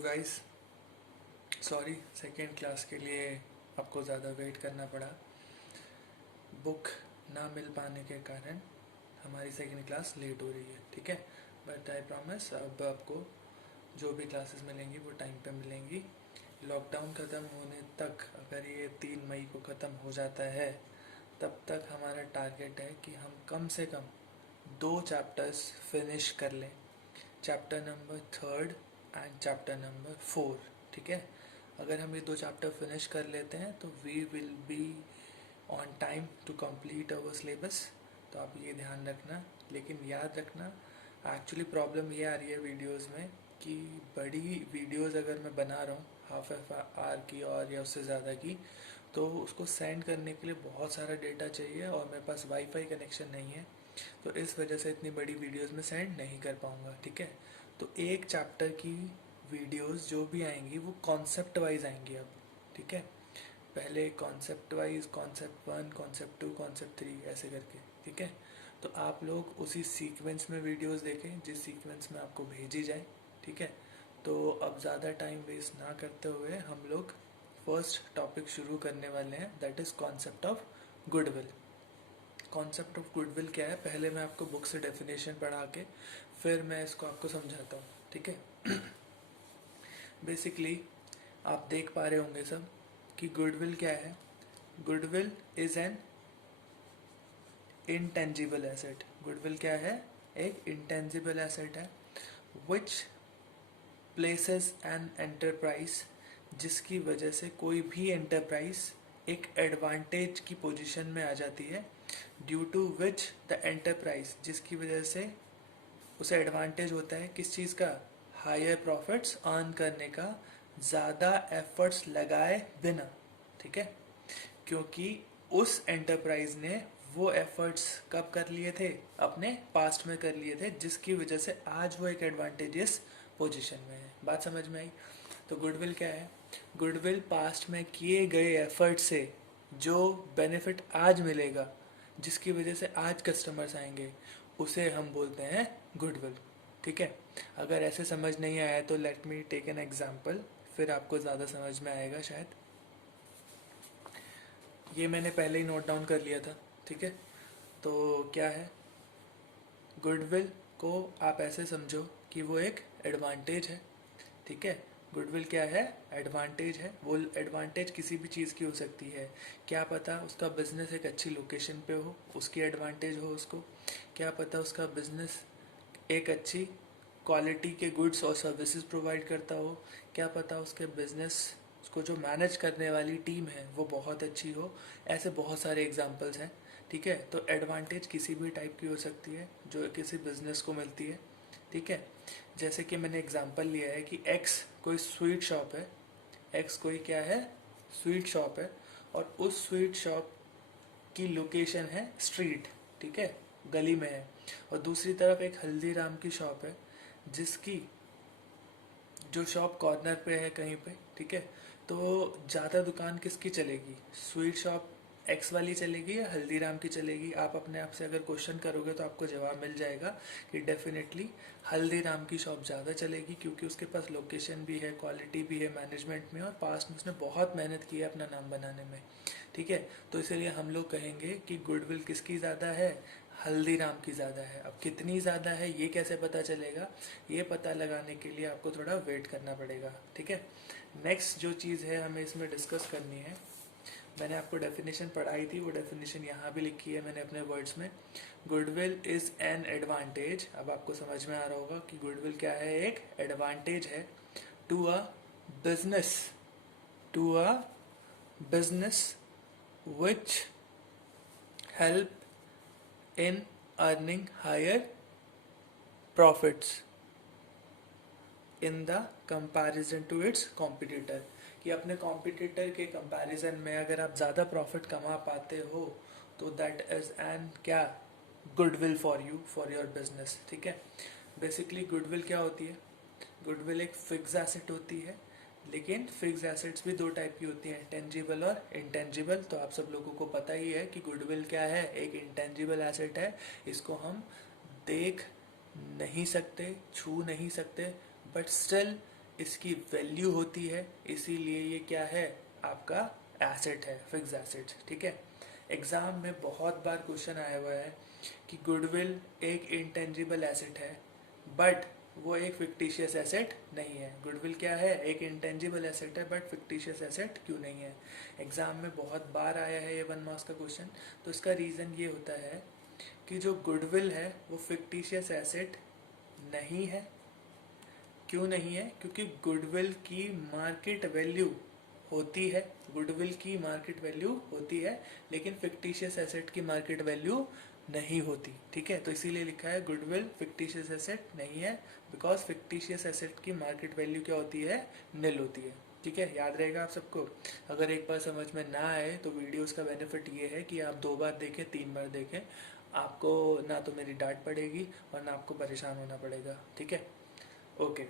Guys, sorry second class के लिए आपको ज़्यादा वेट करना पड़ा। बुक ना मिल पाने के कारण हमारी सेकेंड क्लास लेट हो रही है, ठीक है। बट आई प्रॉमिस अब आपको जो भी क्लासेस मिलेंगी वो टाइम पे मिलेंगी। लॉकडाउन ख़त्म होने तक, अगर ये 3 मई को ख़त्म हो जाता है, तब तक हमारा टारगेट है कि हम कम से कम 2 चैप्टर्स फिनिश कर लें। Chapter number 3 and chapter number 4, ठीक है। अगर हम ये 2 चैप्टर फिनिश कर लेते हैं तो we will be on time to complete our syllabus. तो आप ये ध्यान रखना, लेकिन याद रखना एक्चुअली प्रॉब्लम ये आ रही है वीडियोस में कि बड़ी वीडियोस अगर मैं बना रहा हूँ हाफ आवर की और या उससे ज़्यादा की, तो उसको सेंड करने के लिए बहुत सारा डेटा चाहिए और मेरे पास वाईफाई कनेक्शन नहीं है, तो इस वजह से इतनी बड़ी वीडियोस में सेंड नहीं कर पाऊँगा, ठीक है। तो एक चैप्टर की वीडियोस जो भी आएंगी वो कॉन्सेप्ट वाइज आएंगी अब, ठीक है। पहले concept wise, concept 1, concept 2, concept 3 ऐसे करके, ठीक है। तो आप लोग उसी सीक्वेंस में वीडियोस देखें जिस सीक्वेंस में आपको भेजी जाए, ठीक है। तो अब ज़्यादा टाइम वेस्ट ना करते हुए हम लोग फर्स्ट टॉपिक शुरू करने वाले हैं, that is concept of goodwill. Concept of goodwill क्या है, पहले मैं आपको बुक से डेफिनेशन पढ़ा के फिर मैं इसको आपको समझाता हूँ, ठीक है। बेसिकली आप देख पा रहे होंगे सब कि गुडविल क्या है। Goodwill is an intangible asset. Goodwill क्या है? एक इंटेंजिबल एसेट है विच प्लेसेस एन एंटरप्राइज, जिसकी वजह से कोई भी एंटरप्राइज एक एडवांटेज की पोजीशन में आ जाती है, due to which the enterprise, जिसकी वजह से उसे एडवांटेज होता है किस चीज़ का? हायर प्रॉफिट्स अर्न करने का, ज़्यादा एफर्ट्स लगाए बिना, ठीक है। क्योंकि उस एंटरप्राइज ने वो एफर्ट्स कब कर लिए थे? अपने पास्ट में कर लिए थे, जिसकी वजह से आज वो एक एडवांटेजियस पोजीशन में है। बात समझ में आई? तो गुडविल क्या है? गुडविल पास्ट में किए गए एफर्ट से जो बेनिफिट आज मिलेगा, जिसकी वजह से आज कस्टमर्स आएंगे, उसे हम बोलते हैं गुडविल, ठीक है। अगर ऐसे समझ नहीं आया तो let me take an example, फिर आपको ज़्यादा समझ में आएगा शायद। ये मैंने पहले ही नोट डाउन कर लिया था, ठीक है। तो क्या है गुडविल को? आप ऐसे समझो कि वो एक एडवांटेज है, ठीक है। गुडविल क्या है? एडवांटेज है। वो एडवांटेज किसी भी चीज़ की हो सकती है। क्या पता उसका बिजनेस एक अच्छी लोकेशन पे हो, उसकी एडवांटेज हो उसको। क्या पता उसका बिजनेस एक अच्छी क्वालिटी के गुड्स और सर्विसेज प्रोवाइड करता हो। क्या पता उसके बिजनेस उसको जो मैनेज करने वाली टीम है वो बहुत अच्छी हो। ऐसे बहुत सारे एग्जांपल्स हैं, ठीक है। तो एडवांटेज किसी भी टाइप की हो सकती है जो किसी बिजनेस को मिलती है, ठीक है। जैसे कि मैंने एग्जांपल लिया है कि एक्स कोई स्वीट शॉप है। एक्स कोई क्या है? स्वीट शॉप है, और उस स्वीट शॉप की लोकेशन है स्ट्रीट, ठीक है, गली में है। और दूसरी तरफ एक हल्दीराम की शॉप है, जिसकी जो शॉप कॉर्नर पे है कहीं पे, ठीक है। तो ज़्यादा दुकान किसकी चलेगी? स्वीट शॉप एक्स वाली चलेगी या हल्दीराम की चलेगी? आप अपने आप से अगर क्वेश्चन करोगे तो आपको जवाब मिल जाएगा कि डेफिनेटली हल्दीराम की शॉप ज़्यादा चलेगी, क्योंकि उसके पास लोकेशन भी है, क्वालिटी भी है मैनेजमेंट में, और पास्ट में उसने बहुत मेहनत की है अपना नाम बनाने में, ठीक है। तो इसीलिए हम लोग कहेंगे कि गुडविल किसकी ज़्यादा है? हल्दीराम की ज़्यादा है। अब कितनी ज़्यादा है ये कैसे पता चलेगा? ये पता लगाने के लिए आपको थोड़ा वेट करना पड़ेगा, ठीक है। नेक्स्ट जो चीज़ है हमें इसमें डिस्कस करनी है, मैंने आपको डेफिनेशन पढ़ाई थी, वो डेफिनेशन यहाँ भी लिखी है मैंने अपने वर्ड्स में। Goodwill is an advantage. अब आपको समझ में आ रहा होगा कि गुडविल क्या है? एक एडवांटेज है to a business, to a business which help in earning higher profits in the comparison to its competitor। कि अपने कॉम्पिटिटर के कंपैरिजन में अगर आप ज़्यादा प्रॉफिट कमा पाते हो तो दैट इज़ एन क्या? Goodwill for you, for your business, ठीक है। बेसिकली गुडविल क्या होती है? गुडविल एक फिक्स एसेट होती है, लेकिन फिक्स एसेट्स भी 2 टाइप की होती हैं, टेंजिबल और इंटेंजिबल। तो आप सब लोगों को पता ही है कि गुडविल क्या है? एक इंटेंजिबल एसेट है। इसको हम देख नहीं सकते, छू नहीं सकते, बट स्टिल इसकी वैल्यू होती है, इसीलिए ये क्या है, आपका एसेट है, फिक्स एसेट। ठीक है। एग्जाम में बहुत बार क्वेश्चन आया हुआ है कि गुडविल एक इंटेंजिबल एसेट है, बट वो एक फिक्टिशियस एसेट नहीं है। गुडविल क्या है, एक इंटेंजिबल एसेट है, बट फिक्टिशियस एसेट क्यों नहीं है। एग्जाम में बहुत बार आया है ये 1 मार्क्स का क्वेश्चन। तो इसका रीज़न ये होता है कि जो गुडविल है वो फिक्टिशियस एसेट नहीं है। क्यों नहीं है, क्योंकि गुडविल की मार्केट वैल्यू होती है, गुडविल की मार्केट वैल्यू होती है, लेकिन फिक्टिशियस एसेट की मार्केट वैल्यू नहीं होती। ठीक है, तो इसीलिए लिखा है गुडविल फिक्टिशियस एसेट नहीं है, बिकॉज फिक्टिशियस एसेट की मार्केट वैल्यू क्या होती है, निल होती है। ठीक है, याद रहेगा आप सबको। अगर एक बार समझ में ना आए तो वीडियोस का बेनिफिट ये है कि आप 2 बार देखें, 3 बार देखें, आपको ना तो मेरी डांट पड़ेगी और ना आपको परेशान होना पड़ेगा। ठीक है, ओके।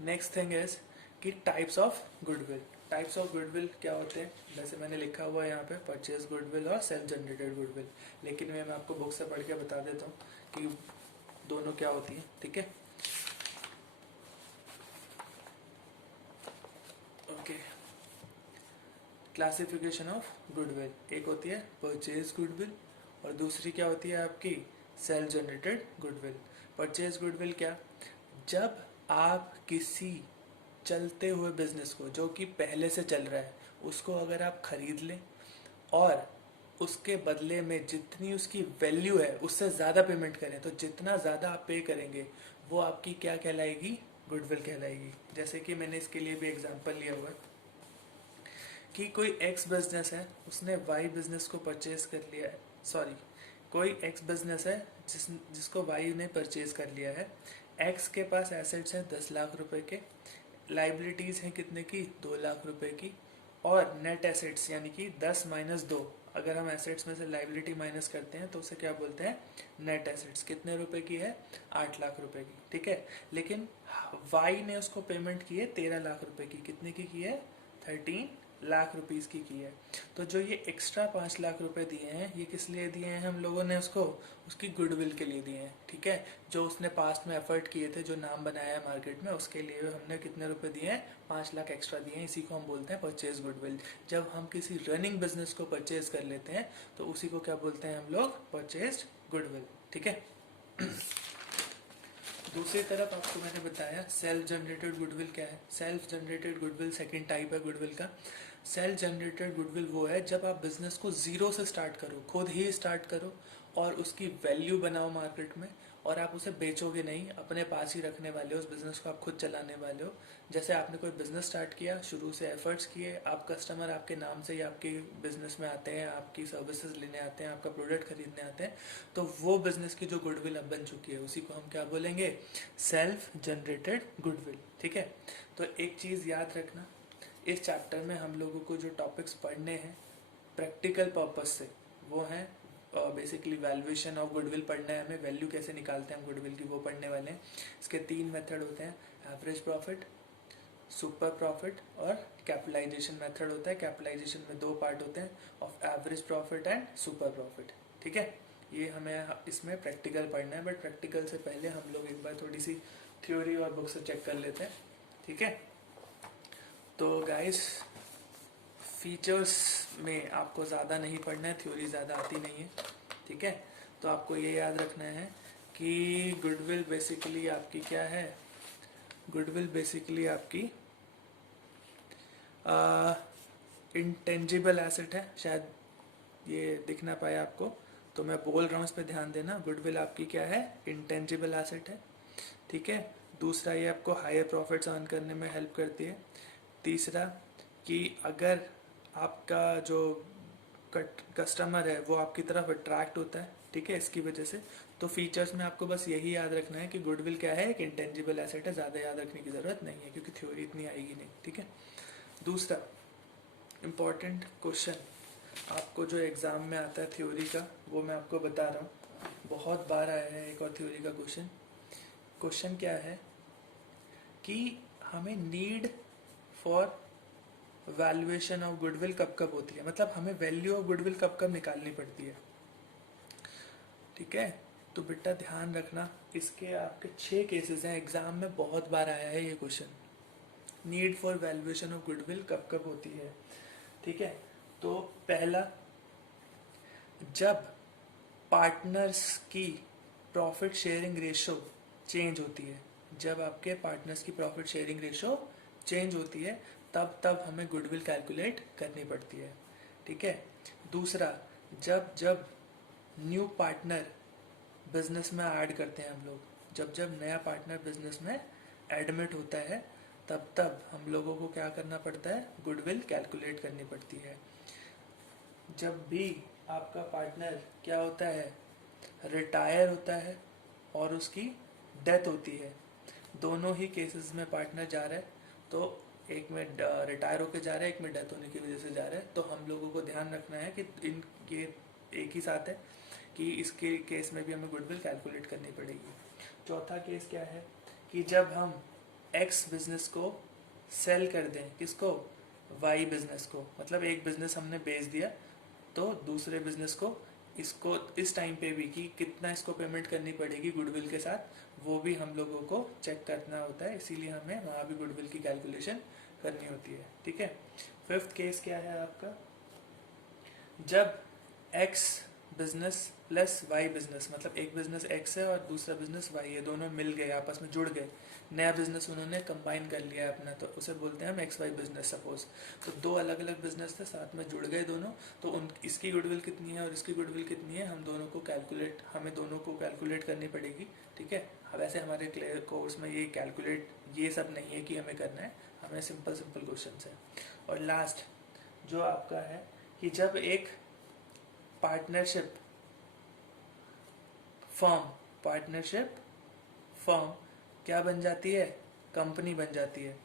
नेक्स्ट थिंग इज कि types of goodwill. Types of goodwill क्या होते हैं, जैसे मैंने लिखा हुआ है यहाँ पे, परचेज गुडविल और सेल्फ जनरेटेड गुडविल। लेकिन मैं आपको बुक से पढ़ के बता देता हूँ कि दोनों क्या होती है। ठीक है, ओके। क्लासिफिकेशन ऑफ गुडविल, एक होती है परचेज गुडविल और दूसरी क्या होती है आपकी self generated goodwill. Purchase goodwill क्या, जब आप किसी चलते हुए बिजनेस को जो कि पहले से चल रहा है उसको अगर आप खरीद लें और उसके बदले में जितनी उसकी वैल्यू है उससे ज़्यादा पेमेंट करें, तो जितना ज़्यादा आप पे करेंगे वो आपकी क्या कहलाएगी, गुडविल कहलाएगी। जैसे कि मैंने इसके लिए भी एग्जांपल लिया हुआ है कि कोई एक्स बिजनेस है, उसने वाई बिजनेस को परचेज कर लिया है, सॉरी, कोई एक्स बिजनेस है जिसको वाई ने परचेज कर लिया है। एक्स के पास एसेट्स हैं 10 लाख रुपए के, लाइबिलिटीज़ हैं कितने की, 2 लाख रुपए की, और नेट एसेट्स यानी कि 10 माइनस 2, अगर हम एसेट्स में से लाइबिलिटी माइनस करते हैं तो उसे क्या बोलते हैं, नेट एसेट्स। कितने रुपए की है, 8 लाख रुपए की। ठीक है, लेकिन वाई ने उसको पेमेंट की है 13 लाख रुपए की। कितने की है, 13 लाख रुपीस की है। तो जो ये एक्स्ट्रा 5 लाख रुपए दिए हैं, ये किस लिए दिए हैं हम लोगों ने उसको, उसकी गुडविल के लिए दिए हैं। ठीक है, जो उसने पास्ट में एफर्ट किए थे, जो नाम बनाया है मार्केट में, उसके लिए हमने कितने रुपए दिए हैं, 5 लाख एक्स्ट्रा दिए हैं। इसी को हम बोलते हैं परचेज गुडविल। जब हम किसी रनिंग बिजनेस को परचेज कर लेते हैं तो उसी को क्या बोलते हैं हम लोग, परचेज गुडविल। ठीक है। दूसरी तरफ आपको मैंने बताया सेल्फ जनरेटेड गुडविल क्या है। Self generated goodwill second type है गुडविल का। सेल्फ जनरेटेड गुडविल वो है जब आप बिजनेस को जीरो से स्टार्ट करो, खुद ही स्टार्ट करो और उसकी वैल्यू बनाओ मार्केट में, और आप उसे बेचोगे नहीं, अपने पास ही रखने वाले हो, उस बिज़नेस को आप खुद चलाने वाले हो। जैसे आपने कोई बिज़नेस स्टार्ट किया, शुरू से एफर्ट्स किए, आप कस्टमर आपके नाम से ही आपके बिज़नेस में आते हैं, आपकी सर्विसेज लेने आते हैं, आपका प्रोडक्ट खरीदने आते हैं, तो वो बिज़नेस की जो गुडविल अब बन चुकी है उसी को हम क्या बोलेंगे, सेल्फ जनरेटेड गुडविल। ठीक है, तो एक चीज़ याद रखना, इस चैप्टर में हम लोगों को जो टॉपिक्स पढ़ने हैं प्रैक्टिकल पर्पस से, वो हैं बेसिकली वैल्यूएशन ऑफ गुडविल पढ़ना है हमें, वैल्यू कैसे निकालते हैं हम गुडविल की वो पढ़ने वाले हैं। इसके 3 मेथड होते हैं, एवरेज प्रॉफिट, सुपर प्रॉफिट और कैपिटलाइजेशन मेथड होता है। कैपिटलाइजेशन में 2 पार्ट होते हैं, of average profit and super profit. ठीक है, ये हमें इसमें प्रैक्टिकल पढ़ना है, बट प्रैक्टिकल से पहले हम लोग एक बार थोड़ी सी थ्योरी और बुक से चेक कर लेते हैं। ठीक है, तो गाइस फीचर्स में आपको ज़्यादा नहीं पढ़ना है, थ्योरी ज़्यादा आती नहीं है। ठीक है, तो आपको ये याद रखना है कि गुडविल बेसिकली आपकी क्या है, गुडविल बेसिकली आपकी इंटेंजिबल एसेट है। शायद ये दिख ना पाए आपको, तो मैं बोल रहा हूँ, इस पर ध्यान देना। गुडविल आपकी क्या है, इंटेंजिबल एसेट है। ठीक है, दूसरा ये आपको हायर प्रॉफिट्स अर्न करने में हेल्प करती है। तीसरा कि अगर आपका जो कस्टमर है वो आपकी तरफ अट्रैक्ट होता है, ठीक है, इसकी वजह से। तो फीचर्स में आपको बस यही याद रखना है कि गुडविल क्या है, एक इंटेंजिबल एसेट है, ज़्यादा याद रखने की ज़रूरत नहीं है क्योंकि थ्योरी इतनी आएगी नहीं। ठीक है, दूसरा इम्पॉर्टेंट क्वेश्चन आपको जो एग्ज़ाम में आता है थ्योरी का, वो मैं आपको बता रहा हूँ, बहुत बार आया है एक और थ्योरी का क्वेश्चन। क्वेश्चन क्या है कि हमें need for valuation of goodwill कब कब होती है, मतलब हमें वैल्यू ऑफ गुडविल कब कब निकालनी पड़ती है। ठीक है, तो बेटा ध्यान रखना, इसके आपके 6 केसेस हैं, एग्जाम में बहुत बार आया है ये question. Need for valuation of goodwill कब कब होती है, ठीक है। तो पहला, जब पार्टनर्स की प्रॉफिट शेयरिंग रेशो चेंज होती है, जब आपके पार्टनर्स की प्रॉफिट शेयरिंग रेशो चेंज होती है तब तब हमें गुडविल कैलकुलेट करनी पड़ती है, ठीक है। दूसरा, जब जब न्यू पार्टनर बिजनेस में ऐड करते हैं हम लोग, जब जब नया पार्टनर बिजनेस में एडमिट होता है तब तब हम लोगों को क्या करना पड़ता है, गुडविल कैलकुलेट करनी पड़ती है। जब भी आपका पार्टनर क्या होता है, रिटायर होता है और उसकी डेथ होती है, दोनों ही केसेस में पार्टनर जा रहा है, तो एक में रिटायर होकर जा रहा है, एक में डेथ होने की वजह से जा रहा है, तो हम लोगों को ध्यान रखना है कि इन ये एक ही साथ है कि इसके केस में भी हमें गुडविल कैलकुलेट करनी पड़ेगी। चौथा केस क्या है कि जब हम एक्स बिजनेस को सेल कर दें, किसको, वाई बिजनेस को, मतलब एक बिजनेस हमने बेच दिया तो दूसरे बिजनेस को, इसको इस टाइम पे भी कि कितना इसको पेमेंट करनी पड़ेगी गुडविल के साथ, वो भी हम लोगों को चेक करना होता है, इसीलिए हमें वहाँ भी गुडविल की कैलकुलेशन करनी होती है, ठीक है। फिफ्थ केस क्या है आपका, जब x business plus y business, मतलब एक बिजनेस एक्स है और दूसरा बिजनेस वाई है, दोनों मिल गए, आपस में जुड़ गए, नया बिजनेस उन्होंने कंबाइन कर लिया है अपना, तो उसे बोलते हैं हम एक्स वाई बिजनेस। सपोज तो दो अलग अलग बिजनेस थे, साथ में जुड़ गए दोनों, तो उन इसकी गुडविल कितनी है और इसकी गुडविल कितनी है, हमें दोनों को कैलकुलेट करनी पड़ेगी, ठीक है। वैसे हमारे कोर्स में ये कैलकुलेट ये सब नहीं है कि हमें करना है, हमें सिंपल सिंपल क्वेश्चन है। और लास्ट जो आपका है कि जब एक पार्टनरशिप फर्म क्या बन जाती है, कंपनी बन जाती है,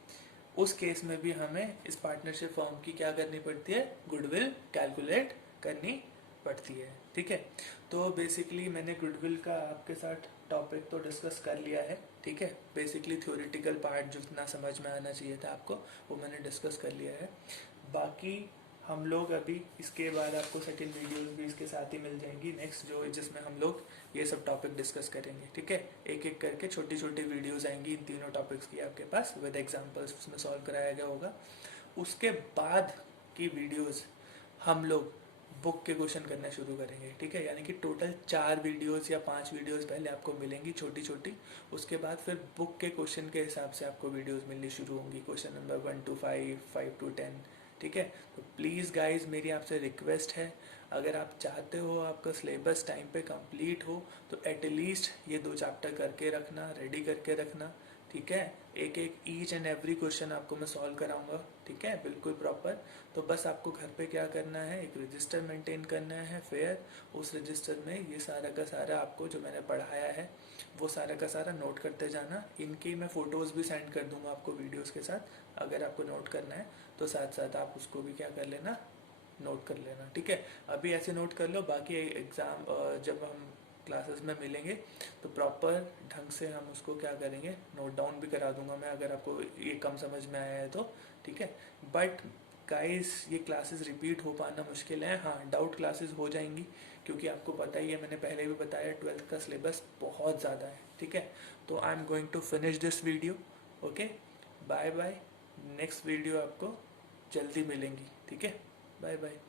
उस केस में भी हमें इस पार्टनरशिप फर्म की क्या करनी पड़ती है, गुडविल कैलकुलेट करनी पड़ती है, ठीक है। तो बेसिकली मैंने गुडविल का आपके साथ टॉपिक तो डिस्कस कर लिया है, ठीक है। बेसिकली थ्योरेटिकल पार्ट जितना समझ में आना चाहिए था आपको वो मैंने डिस्कस कर लिया है। बाकी हम लोग अभी इसके बाद आपको सेकंड वीडियोस भी इसके साथ ही मिल जाएंगी नेक्स्ट, जिसमें हम लोग ये सब टॉपिक डिस्कस करेंगे, ठीक है। एक एक करके छोटी छोटी वीडियोस आएंगी इन तीनों टॉपिक्स की आपके पास विद एग्जांपल्स, उसमें सॉल्व कराया गया होगा। उसके बाद की वीडियोस हम लोग बुक के क्वेश्चन करना शुरू करेंगे, ठीक है। यानी कि टोटल 4 वीडियोस या 5 वीडियोस पहले आपको मिलेंगी छोटी छोटी, उसके बाद फिर बुक के क्वेश्चन के हिसाब से आपको वीडियोस मिलनी शुरू होंगी, क्वेश्चन नंबर 1 to 5, 5 to 10, ठीक है। तो प्लीज़ गाइज मेरी आपसे रिक्वेस्ट है, अगर आप चाहते हो आपका सिलेबस टाइम पे कंप्लीट हो तो एटलीस्ट ये 2 चैप्टर करके रखना, रेडी करके रखना, ठीक है। एक एक ईच एंड एवरी क्वेश्चन आपको मैं सॉल्व कराऊंगा, ठीक है, बिल्कुल प्रॉपर। तो बस आपको घर पे क्या करना है, एक रजिस्टर मेंटेन करना है फेयर, उस रजिस्टर में ये सारा का सारा आपको जो मैंने पढ़ाया है वो सारा का सारा नोट करते जाना। इनकी मैं फ़ोटोज़ भी सेंड कर दूंगा आपको वीडियोज़ के साथ, अगर आपको नोट करना है तो साथ साथ आप उसको भी क्या कर लेना, नोट कर लेना, ठीक है। अभी ऐसे नोट कर लो, बाकी एग्ज़ाम जब हम क्लासेस में मिलेंगे तो प्रॉपर ढंग से हम उसको क्या करेंगे, नोट डाउन भी करा दूंगा मैं, अगर आपको ये कम समझ में आया है तो, ठीक है। बट गाइस ये क्लासेस रिपीट हो पाना मुश्किल है, हाँ डाउट क्लासेस हो जाएंगी, क्योंकि आपको पता ही है, मैंने पहले भी बताया 12th का सिलेबस बहुत ज़्यादा है, ठीक है। तो I am going to finish this video, okay, bye bye. Next video आपको जल्दी मिलेंगी, ठीक है, बाय बाय।